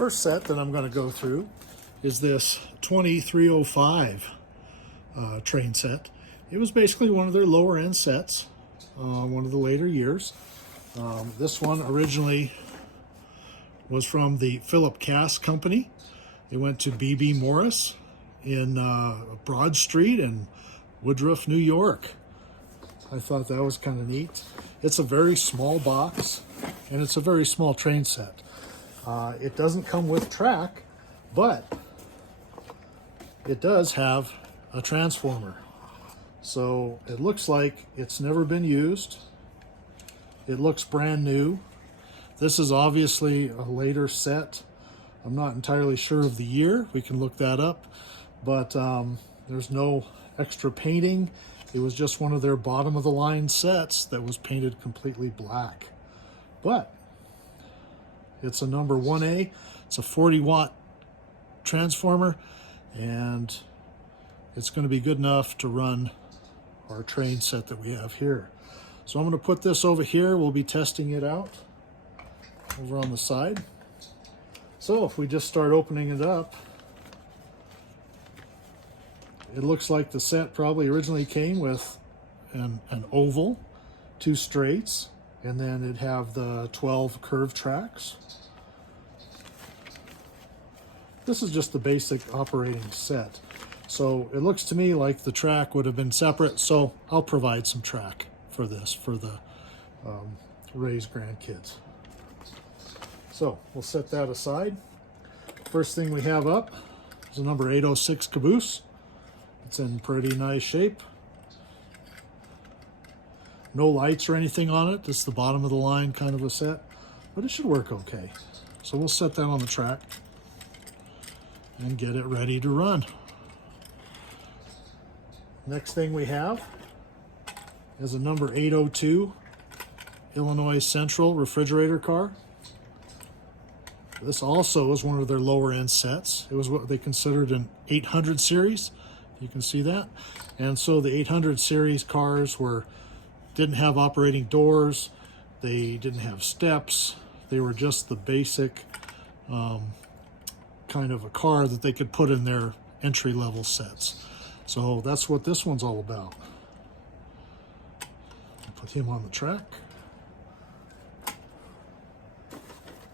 First set that I'm going to go through is this 2305 train set. It was basically one of their lower end sets, one of the later years. This one originally was from the Philip Cass Company. It went to B.B. Morris in Broad Street in Woodruff, New York. I thought that was kind of neat. It's a very small box, and it's a very small train set. It doesn't come with track, but it does have a transformer. So it looks like it's never been used. It looks brand new. This is obviously a later set. I'm not entirely sure of the year. We can look that up, but there's no extra painting. It was just one of their bottom of the line sets that was painted completely black. But it's a number 1A. It's a 40-watt transformer, and it's going to be good enough to run our train set that we have here. So I'm going to put this over here. We'll be testing it out over on the side. So if we just start opening it up, it looks like the set probably originally came with an oval, 2 straights, and then it'd have the 12 curved tracks. This is just the basic operating set. So it looks to me like the track would have been separate, so I'll provide some track for this, for the Ray's grandkids. So we'll set that aside. First thing we have up is a number 806 caboose. It's in pretty nice shape. No lights or anything on it. It's the bottom of the line kind of a set, but it should work okay. So we'll set that on the track and get it ready to run. Next thing we have is a number 802 Illinois Central refrigerator car. This also is one of their lower end sets. It was what they considered an 800 series. You can see that. And so the 800 series cars didn't have operating doors. They didn't have steps. They were just the basic kind of a car that they could put in their entry-level sets. So that's what this one's all about. Put him on the track.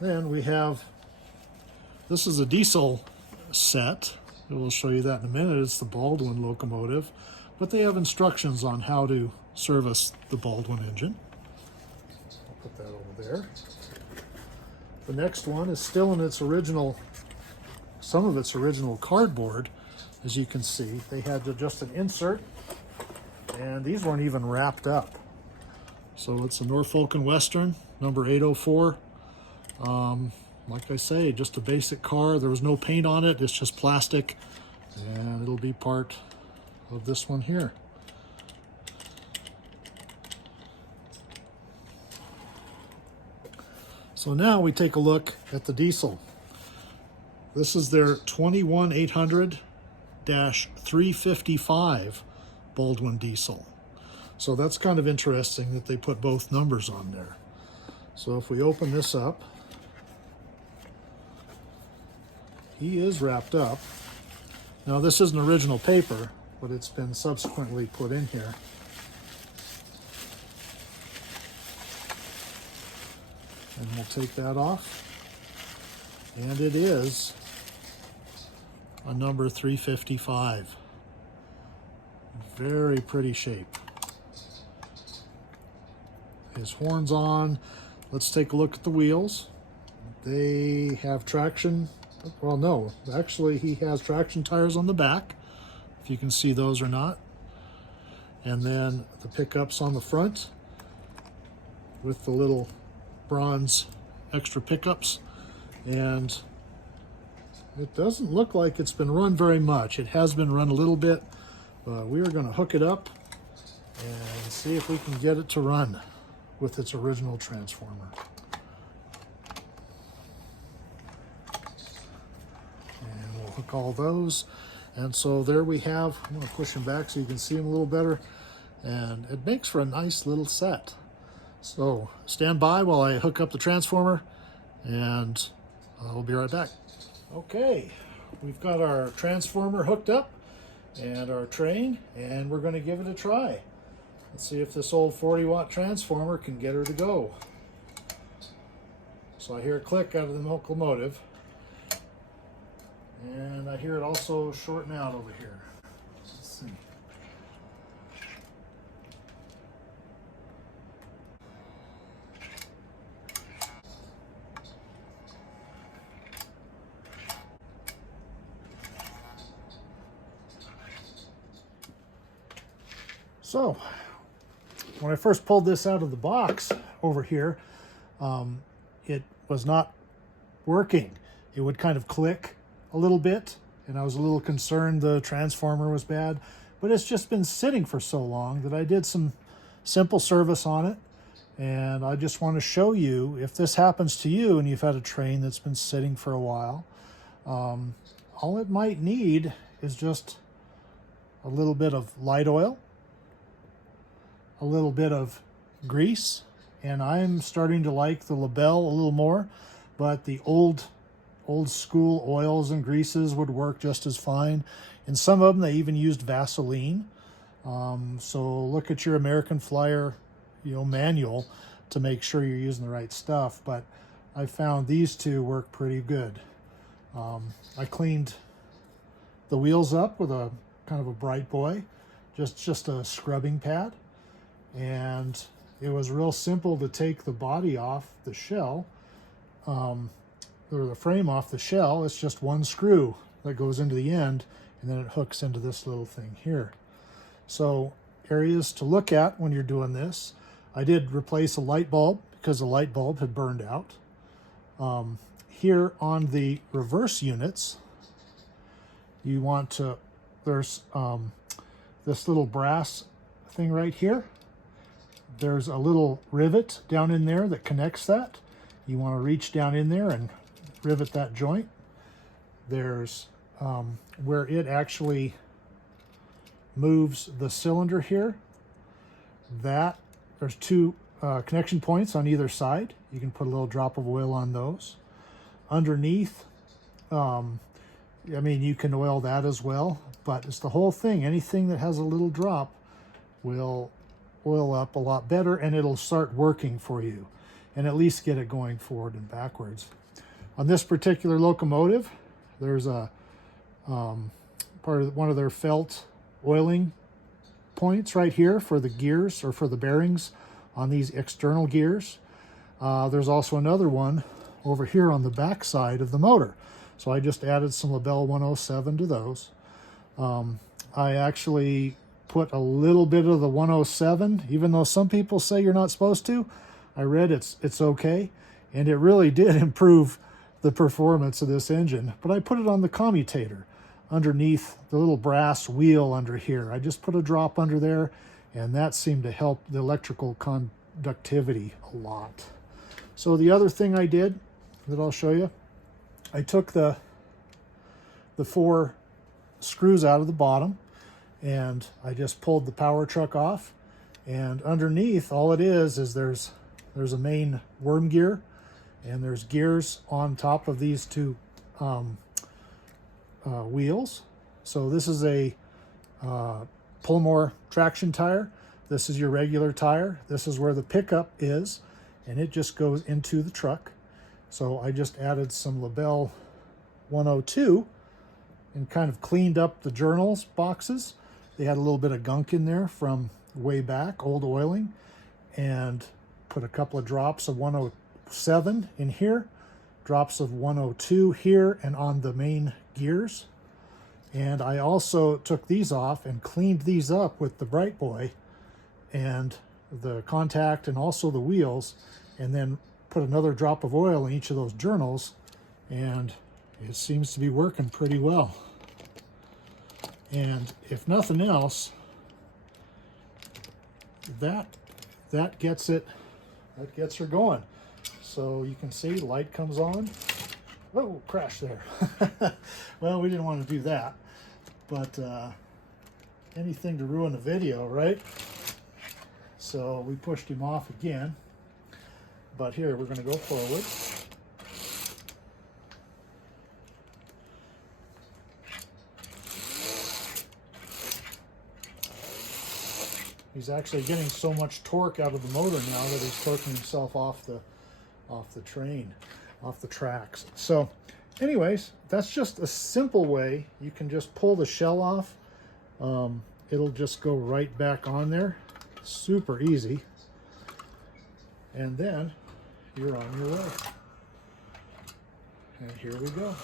Then we have, this is a diesel set. We'll show you that in a minute. It's the Baldwin locomotive, but they have instructions on how to service the Baldwin engine. I'll put that over there. The next one is still in its original, some of its original cardboard. As you can see, they had just an insert, and these weren't even wrapped up. So it's a Norfolk and Western, number 804. Like I say, just a basic car. There was no paint on it. It's just plastic, and it'll be part of this one here. So now we take a look at the diesel. This is their 21800-355 Baldwin diesel. So that's kind of interesting that they put both numbers on there. So if we open this up, he is wrapped up. Now this isn't original paper, but it's been subsequently put in here. And we'll take that off. And it is a number 355. Very pretty shape. His horns on. Let's take a look at the wheels. They have traction. Well, no, actually he has traction tires on the back, if you can see those or not. And then the pickups on the front with the little bronze extra pickups. And it doesn't look like it's been run very much. It has been run a little bit, but we are going to hook it up and see if we can get it to run with its original transformer. And we'll hook all those. And so there we have, I'm going to push him back so you can see him a little better. And it makes for a nice little set. So stand by while I hook up the transformer, and We'll be right back. Okay, we've got our transformer hooked up and our train, and we're going to give it a try. Let's see if this old 40-watt transformer can get her to go. So I hear a click out of the locomotive, and I hear it also shorten out over here. Let's see. So, when I first pulled this out of the box over here, it was not working. It would kind of click a little bit, and I was a little concerned the transformer was bad, but it's just been sitting for so long that I did some simple service on it, and I just want to show you if this happens to you and you've had a train that's been sitting for a while, all it might need is just a little bit of light oil, a little bit of grease, and I'm starting to like the Labelle a little more, but the old school oils and greases would work just as fine. And some of them, they even used Vaseline. So look at your American Flyer, manual to make sure you're using the right stuff. But I found these two work pretty good. I cleaned the wheels up with a kind of a Bright Boy, just a scrubbing pad. And it was real simple to take the body off the shell, or the frame off the shell. It's just one screw that goes into the end, and then it hooks into this little thing here. So areas to look at when you're doing this. I did replace a light bulb because the light bulb had burned out. Here on the reverse units, you want to, there's this little brass thing right here. There's a little rivet down in there that connects that. You want to reach down in there and rivet that joint. There's where it actually moves the cylinder here. There's two connection points on either side. You can put a little drop of oil on those. Underneath, you can oil that as well, but it's the whole thing. Anything that has a little drop will oil up a lot better, and it'll start working for you and at least get it going forward and backwards. On this particular locomotive, there's a part of one of their felt oiling points right here for the gears or for the bearings on these external gears. There's also another one over here on the back side of the motor. So I just added some Labelle 107 to those. I actually put a little bit of the 107, even though some people say you're not supposed to. I read it's okay, and it really did improve the performance of this engine. But I put it on the commutator underneath the little brass wheel under here. I just put a drop under there, and that seemed to help the electrical conductivity a lot. So the other thing I did that I'll show you, I took the 4 screws out of the bottom, and I just pulled the power truck off, and underneath all it is there's a main worm gear, and there's gears on top of these two wheels. So this is a Pullmore traction tire. This is your regular tire. This is where the pickup is, and it just goes into the truck. So I just added some Labelle 102 and kind of cleaned up the journals boxes. They had a little bit of gunk in there from way back, old oiling, and put a couple of drops of 107 in here, drops of 102 here and on the main gears. And I also took these off and cleaned these up with the Bright Boy and the contact and also the wheels, and then put another drop of oil in each of those journals, and it seems to be working pretty well. And if nothing else, that gets her going. So you can see light comes on. Oh, crash there. Well, we didn't want to do that, but anything to ruin the video, right? So we pushed him off again. But here, we're going to go forward. He's actually getting so much torque out of the motor now that he's torquing himself off the train, off the tracks. So anyways, that's just a simple way. You can just pull the shell off. It'll just go right back on there. Super easy. And then you're on your way. And here we go.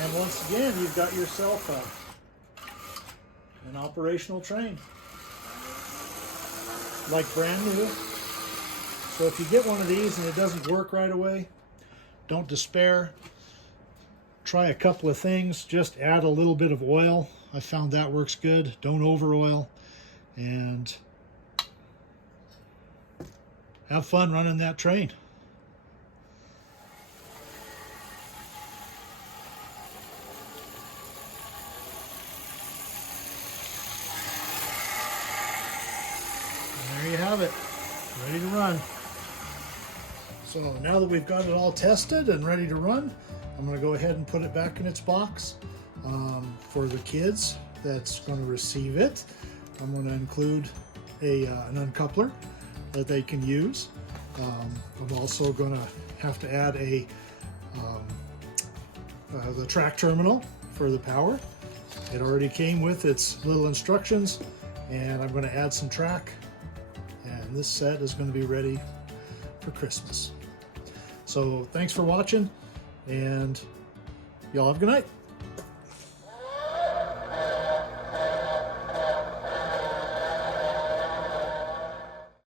And once again, you've got yourself an operational train, like brand new. So if you get one of these and it doesn't work right away, don't despair. Try a couple of things. Just add a little bit of oil. I found that works good. Don't over oil. And have fun running that train. There you have it, ready to run. So now that we've got it all tested and ready to run, I'm going to go ahead and put it back in its box. For the kids that's going to receive it, I'm going to include an uncoupler that they can use. I'm also going to have to add the track terminal for the power. It already came with its little instructions, and I'm going to add some track. And this set is going to be ready for Christmas. So thanks for watching, and y'all have a good night.